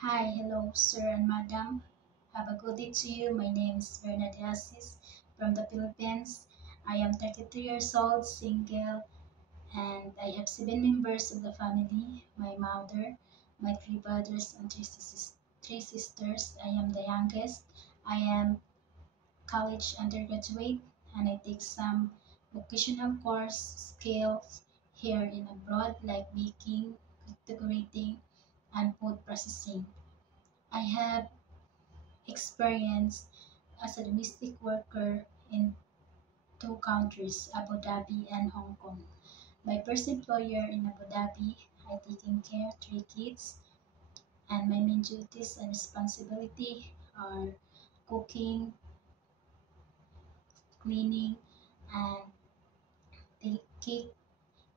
Hi, hello, sir and madam. Have a good day to you. My name is Bernard Assis from the Philippines. I am 32 years old, single, and I have seven members of the family. My mother, my three brothers, and three sisters. I am the youngest. I am college undergraduate, and I take some vocational course skills here in abroad like baking, decorating, and food processing. I have experience as a domestic worker in two countries, Abu Dhabi and Hong Kong. My first employer in Abu Dhabi, I taking care of three kids, and my main duties and responsibility are cooking, cleaning, and take,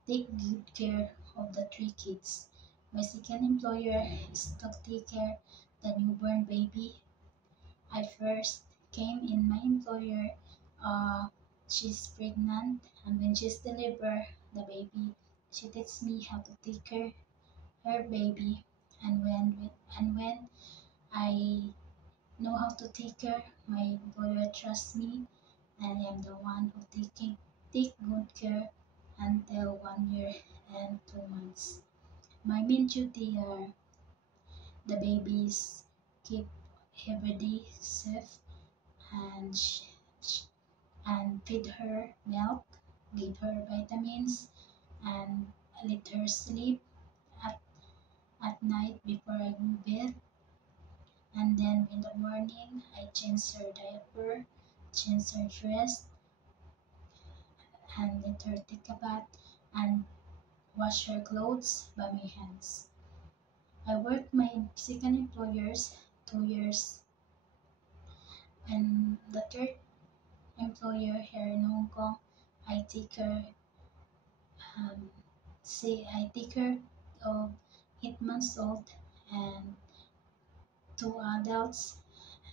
take good care of the three kids. My second employer is to take care the newborn baby. I first came in my employer. Uh, she's pregnant, and when she's delivered the baby, she teaches me how to take care her baby. And when I know how to take care, my employer trusts me, and I am the one who take good care until 1 year and 2 months. My main duty are the babies keep every day safe and and feed her milk, give her vitamins, and let her sleep at, at night before I go to bed. And then in the morning, I change her diaper, change her dress, and let her take a bath and wash her clothes by my hands. I worked my second employers 2 years, and the third employer here in Hong Kong, I take her um, say I take care of 8 months old and two adults,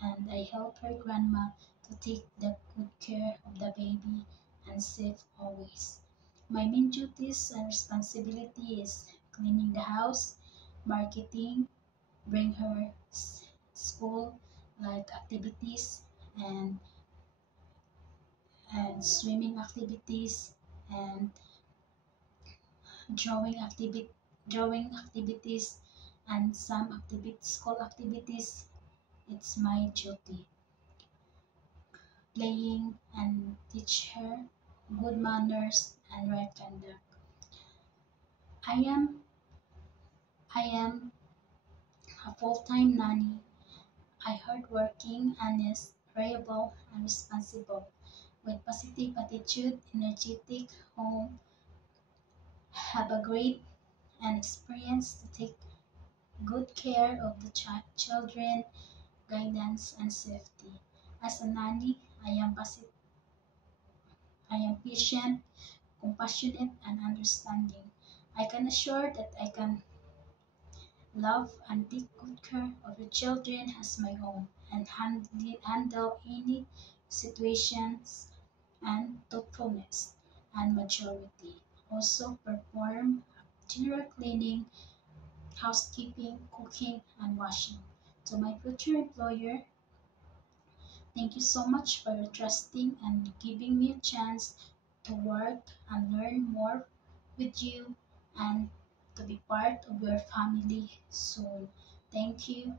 and I help her grandma to take the good care of the baby and safe always. My main duties and responsibility is cleaning the house, marketing, bring her school like activities and swimming activities and drawing activity drawing activities and some school activities. It's my duty playing and teach her good manners and right conduct. I am i am a full-time nanny. I hardworking, honest, reliable, and responsible, with positive attitude, energetic home, have a great and experience to take good care of the children, guidance, and safety. As a nanny, I am patient, compassionate, and understanding. I can assure that I can love and take good care of your children as my own and handle any situations and thoughtfulness and maturity. Also perform general cleaning, housekeeping, cooking, and washing. To my future employer, thank you so much for your trusting and giving me a chance to work and learn more with you and to be part of your family soon. Thank you.